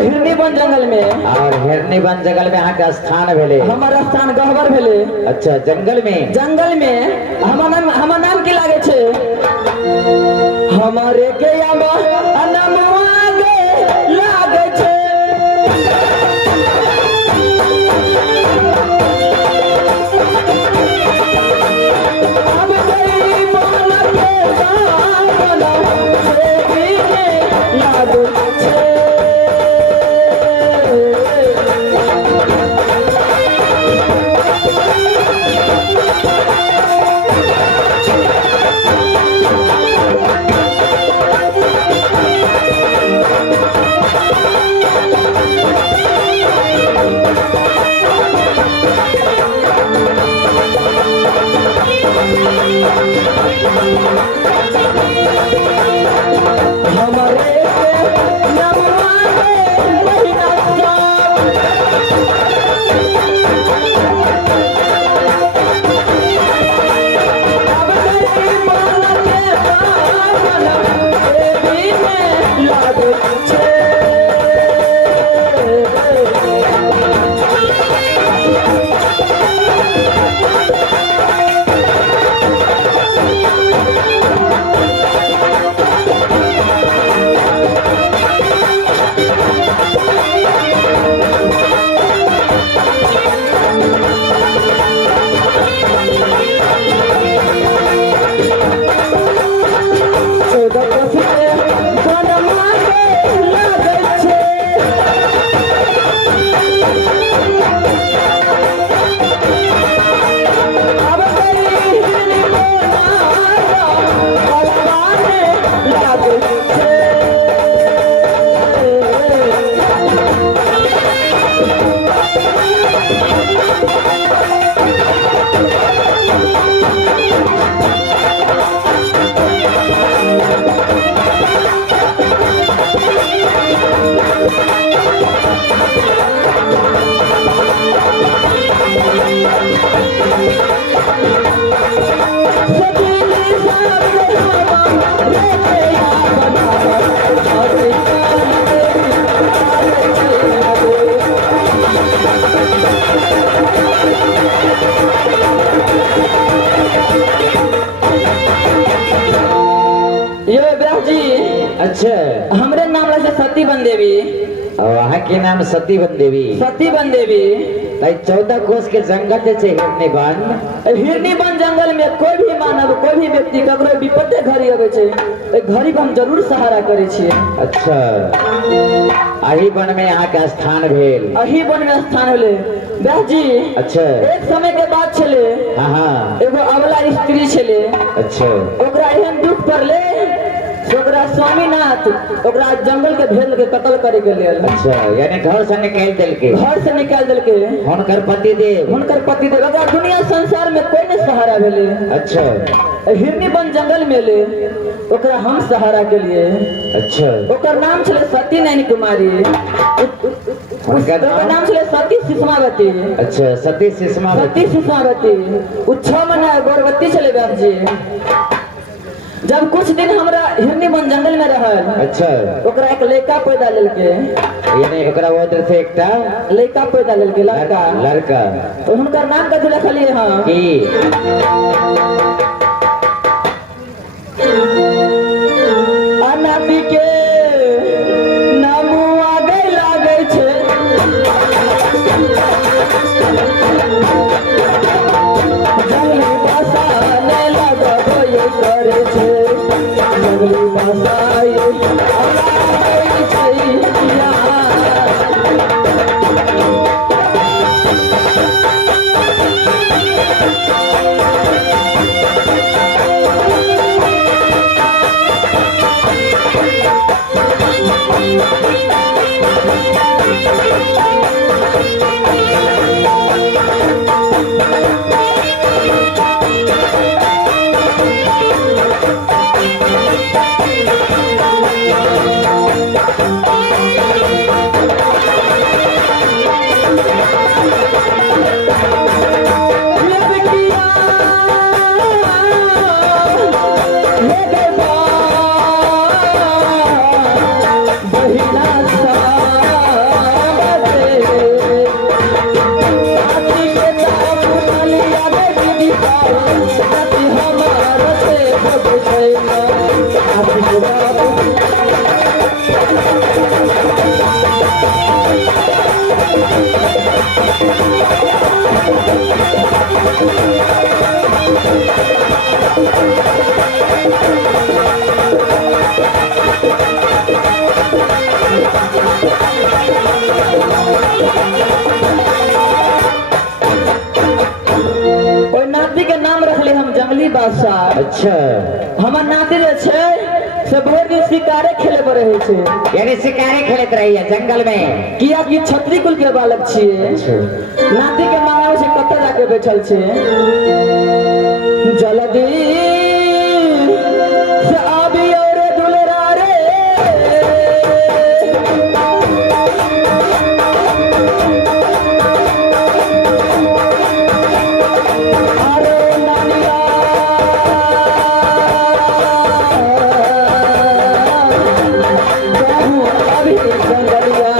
हिरनीबन जंगल में और हिरनीबन जंगल में यहाँ का स्थान भेले हमारा स्थान गहबर भेले। अच्छा जंगल में हमर नाम की लागे छे हमारे के अनमवा के लागे छे अब गई मन के दामन देवी में लागे छे अच्छा हमरे नाम से सती बन देवी और वहाँ के नाम सती बन देवी। सती बन देवी 14 कोस के जंगल से हिरनीबन जंगल में कोई भी मानव कोई भी व्यक्ति ककरो विपत्ति घड़ी आवे छे घड़ी हम जरूर सहारा करे छिए। अच्छा अही वन में यहाँ का स्थान भेल अही वन में स्थान भेले व्यास जी। अच्छा एक समय के बाद छले हाँ एगो अबला स्त्री छले। अच्छा ओकरा एहन दुख पड़ले ओकरा स्वामीनाथ ओकरा जंगल के भेल के कत्ल करे के लेल। अच्छा यानी घर से निकाल दिल के हुनकर पति देव ओकरा दुनिया संसार में कोई नहीं सहारा भेले। अच्छा हिरनीबन जंगल में ले ओकरा हम सहारा के लिए। अच्छा ओकर नाम छले सती नैनी कुमारी ओकर नाम छले सती सिस्मावती। अच्छा सती सिस्मावती उ 6 महीना गर्भवती छले व्यास जी। जब कुछ दिन हमरा हिरनीबन जंगल में रहल अच्छा ओकरा एक लड़का पैदा लेलके यानी ओकरा उधर से एकटा लड़का पैदा लेलके लड़का तो हुनकर नाम कथि रखलिए हां की अनाबी के नाम आगे लागे छे जंगली भाषा ले लगबो ये करे छे जंगली भाषा ये आगे छे या नाती हमार से भोग छैना आशिक बाबू ओइ नाती के नाम रखले हम जंगली बादशाह। अच्छा हमर नाती जे छै से भोर दिन शिकारे खेले पर रहे छै, यानी शिकारे खेलत रही है जंगल में। किया कि छतरी कुल के बालक छिए। नाती के मांगावे से कत्ते जाके बैठल छै, जल्दी से आबी और दुलरा रे अरे नानिया कहूँ अभी जंगलिया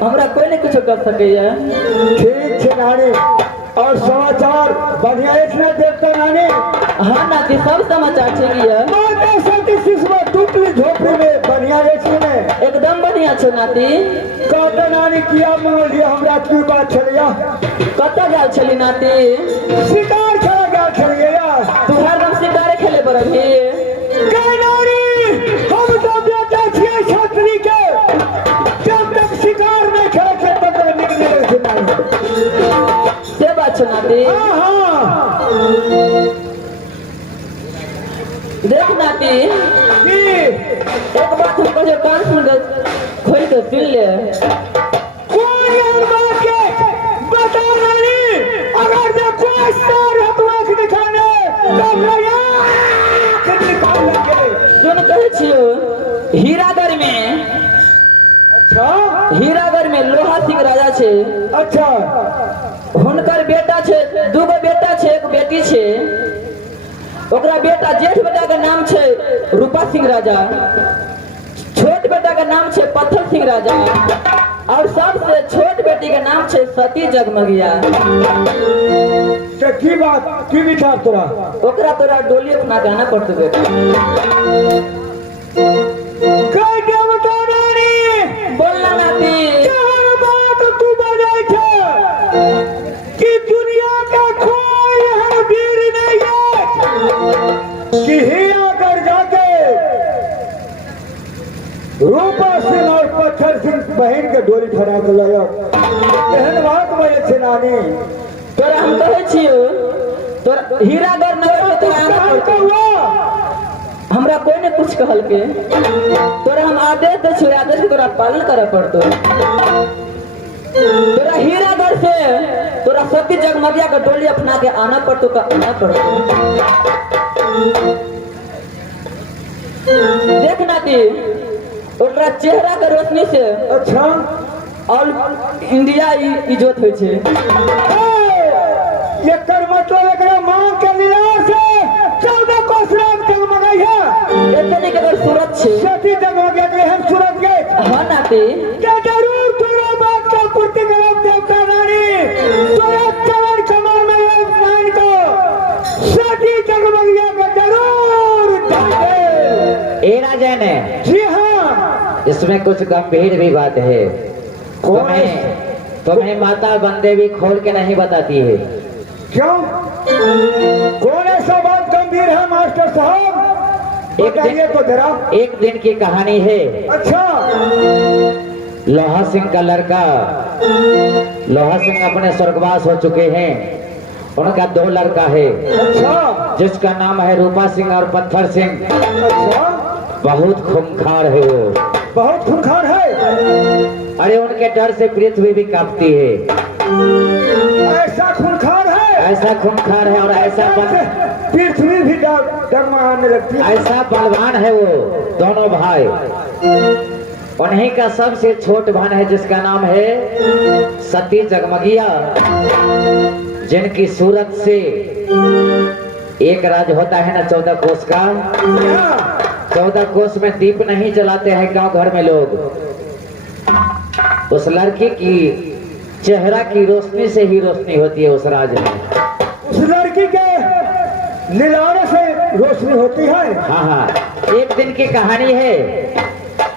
हमरा कोई नहीं कुछ कर सके। ठीक है नानी, और समाचार बढ़िया इतना देखता नानी। हाँ नाती, सब समाचार ठीक है। झोपड़ी में बढ़िया में एकदम एकदम बढ़िया छो नाती। कहते नानी किया मांग लिया हमरा की बात चलिया कत गल छली नाती? शिकार खेला गया चलिए यार तू हरदम शिकारे खेले पर अभी। कहे नानी हम तो बेटा छिए छतरी के जब तक शिकार नहीं खेले तब तक निकले नहीं नानी। से बात छो नाती। हाँ देख नाती की एक बात हमको जो कान सुन गए खोल के सुन ले। कोई और बात के बता नानी अगर जब कोई सर है तो आंख दिखाने तब आंख निकालेंगे। सुन कहे छियो हीरागढ़ में अच्छा हीरागढ़ में लोहा सिंह राजा छे। अच्छा हुनकर बेटा छे, दूगो बेटा छे, एक बेटी छे। ओकरा बेटा जेठ बेटा का नाम छे रूपा सिंह राजा, छोट बेटा का नाम छे पत्थर सिंह राजा और सबसे छोट बेटी का नाम छे सती जगमगिया। क्या की बात की विचार तोरा? ओकरा तोरा डोली अपना गाना पड़तो बेटा। कह के बता नानी बोलना नाती। क्या बात तू बजाई छे कि दुनिया का कोई हर वीर नहीं है कि हिया कर जाके रूपा सिंह और पत्थर सिंह बहन के डोरी फरा के लाया। एहन बात बोले छे नानी तोरा हम कहे छियो तोरा हीरागढ़ नगर में तोरा आना कहाँ पड़तो। हुआ हमरा कोई ने कुछ कहल के तोरा हम आदेश दे छियो, आदेश के तोरा पालन करे पड़तो। तोरा हीरागढ़ से तोरा सती जगमगिया का डोली अपना के आना पड़तो का आना पड़तो। देख नाती ओकरा चेहरा के रोशनी से अच्छा ऑल इंडिया इज्जत होय छे। ये कर मतलब एकरा मांग के लिया से 14 कोसराम जगमगाई है। इतने के अगर सूरत छे सती जगमगा के हम सूरत गए हाँ नाती। क्या जरूर तोरा बात का पूर्ति करब देवता रानी तोरा चरण कमर में एक नाइन को सती जगमगिया का जरूर देंगे। ए राजन है, जी हाँ इसमें कुछ गंभीर भी बात है। तुम्हें माता बनदेवी खोल के नहीं बताती है। क्यों कौन ऐसा बात गंभीर है मास्टर साहब बताइए तो जरा। एक दिन की कहानी है। अच्छा लोहा सिंह का लड़का, लोहा सिंह अपने स्वर्गवास हो चुके हैं। उनका 2 लड़का है अच्छा जिसका नाम है रूपा सिंह और पत्थर सिंह। अच्छा बहुत खूंखार है वो, बहुत खूंखार है। अरे उनके डर से पृथ्वी भी कांपती है। ऐसा खूंखार है, ऐसा खूंखार है और ऐसा पृथ्वी भी डगमगाने लगती है। ऐसा बलवान है वो दोनों भाई। उन्हीं का सबसे छोट भान है जिसका नाम है सती जगमगिया, जिनकी सूरत से एक राज होता है ना 14 कोस का। 14 कोस में दीप नहीं जलाते हैं गांव घर में लोग। उस लड़की की चेहरा की रोशनी से ही रोशनी होती है उस राज में। उस लड़की के लीलाओं से रोशनी होती है। हाँ हाँ, एक दिन की कहानी है।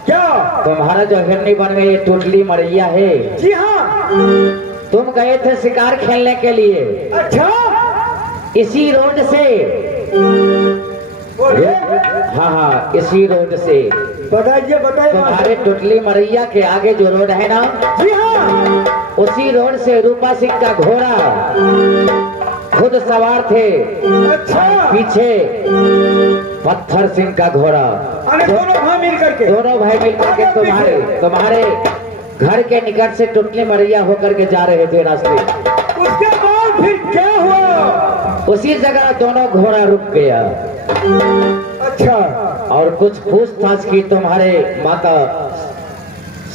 क्या तुम्हारा जो हिरनी बन गई टोटली मरैया है। जी हाँ तुम गए थे शिकार खेलने के लिए। अच्छा इसी रोड से। बोलिए हाँ हाँ, इसी रोड से। बताइए बताइए। तुम्हारे टोटली मरैया के आगे जो रोड है ना, जी हाँ उसी रोड से रूपा सिंह का घोड़ा खुद सवार थे। अच्छा पीछे पत्थर सिंह का घोड़ा। अरे दोनों भाई मिल करके दोनों भाई मिलकर के तुम्हारे घर के निकट से टुटली मरैया होकर के जा रहे थे रास्ते। उसके बाद फिर क्या हुआ? उसी जगह दोनों घोड़ा रुक गया। अच्छा और कुछ पूछताछ की तुम्हारे माता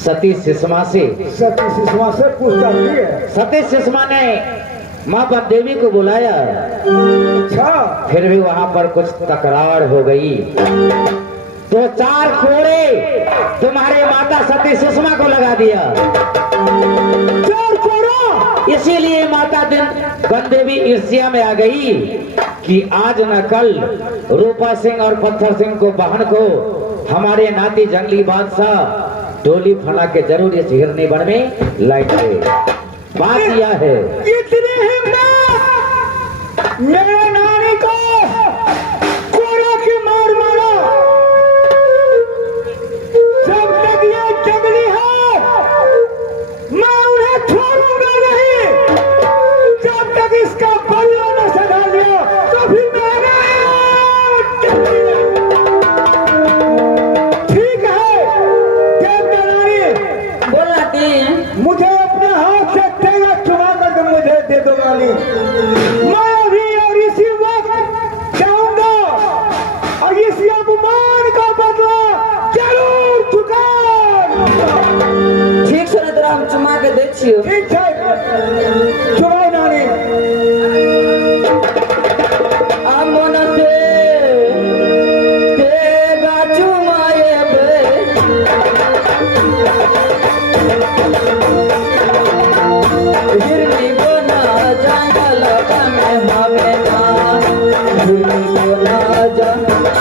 सती सुषमा से। सती सुषमा से पूछताछ की है। सती सुषमा ने माँ बनदेवी को बुलाया। अच्छा फिर भी वहां पर कुछ तकरार हो गई तो 4 कोड़े तुम्हारे माता सती सुषमा को लगा दिया। 4 कोड़ा। इसीलिए माता दिन बनदेवी ईर्ष्या में आ गई कि आज न कल रूपा सिंह और पत्थर सिंह को बहन को हमारे नाती जंगली बादशाह डोली फना के जरूर इस हिरनी बन में लाइट है। बात यह है इतनी हिम्मत मेरे नानी को कोड़ा की मार मारा, जब तक ये जंगली है मैं उन्हें छोड़ूंगा नहीं, जब तक इसका बदला न सधा लिया तो फिर मेरा ठीक है। देवता रानी बोल नाती। मुझे अपने हाथ से तेरा चुरा कर मुझे दे दो रानी, मैं अभी और इसी वक्त जाऊंगा और इस अपमान का बदला जरूर चुकाऊंगा। ठीक छो ने तोरा हम चुमा के दै छियो। ठीक है, चुराओ नानी। मन से तेगा चुमाएबे, हिरनी बना जंगल में हवे ना, हिरनी बना जंगल में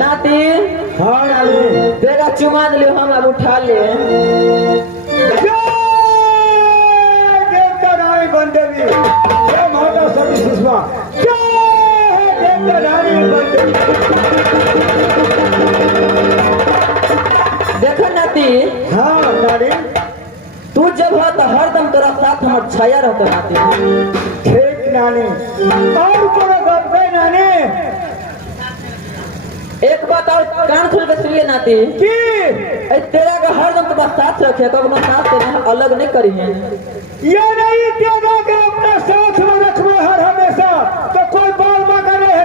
नाती। हाँ नानी। तेरा चुमा दिले हम अब उठा ले। जय देवता रानी बनदेवी, जय माता सती सुषमा, जय देवता रानी बनदेवी। देखो नाती, हाँ नानी। तू जब हो तो हरदम तोरा साथ हमर छाया रहता नाती। ठीक नानी, और कोनो बात है नानी? एक बात और कान खोल के सुनिए नाती, की तेरा का हरदम तो बस साथ रखे, कभी साथ से अलग नहीं करी है। ये नहीं त्यागा के अपना साथ में रखना हर हमेशा, तो कोई बाल बाका नहीं है।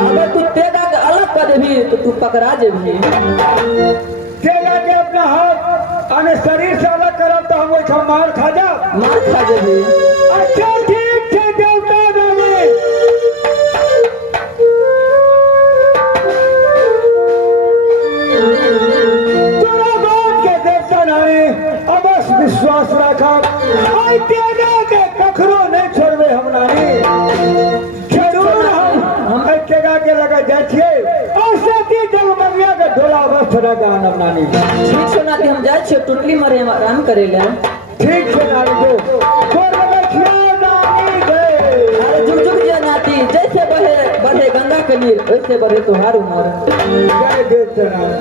अगर तू तेरा के अलग कर देभी तो तू पकड़ा जेभी। त्यागा के अपना हाथ अने शरीर से अलग करब तो हम ओइठा मार खा जाब। मार खा जेभी। अच्छा ठीक है देवता रानी। तोरा बात के देवता रानी अवश्य विश्वास रखब, आई त्यागा के कखरो नहीं छोड़बे हम रानी। जरूर हम आई त्यागा के लगा जाइ छियै और सती जगमगिया के डोला अवस्था रह गानब नानी। ठीक छो नाती, हम जाए छियो टुटली मरे हम आराम करे ले। ठीक है नानी को गोर रखियो नानी गे। अरे जुग जुग जा नाती, जैसे बढ़े गंगा के नीर वैसे बढ़े तुहार उमर। जय देवता रानी।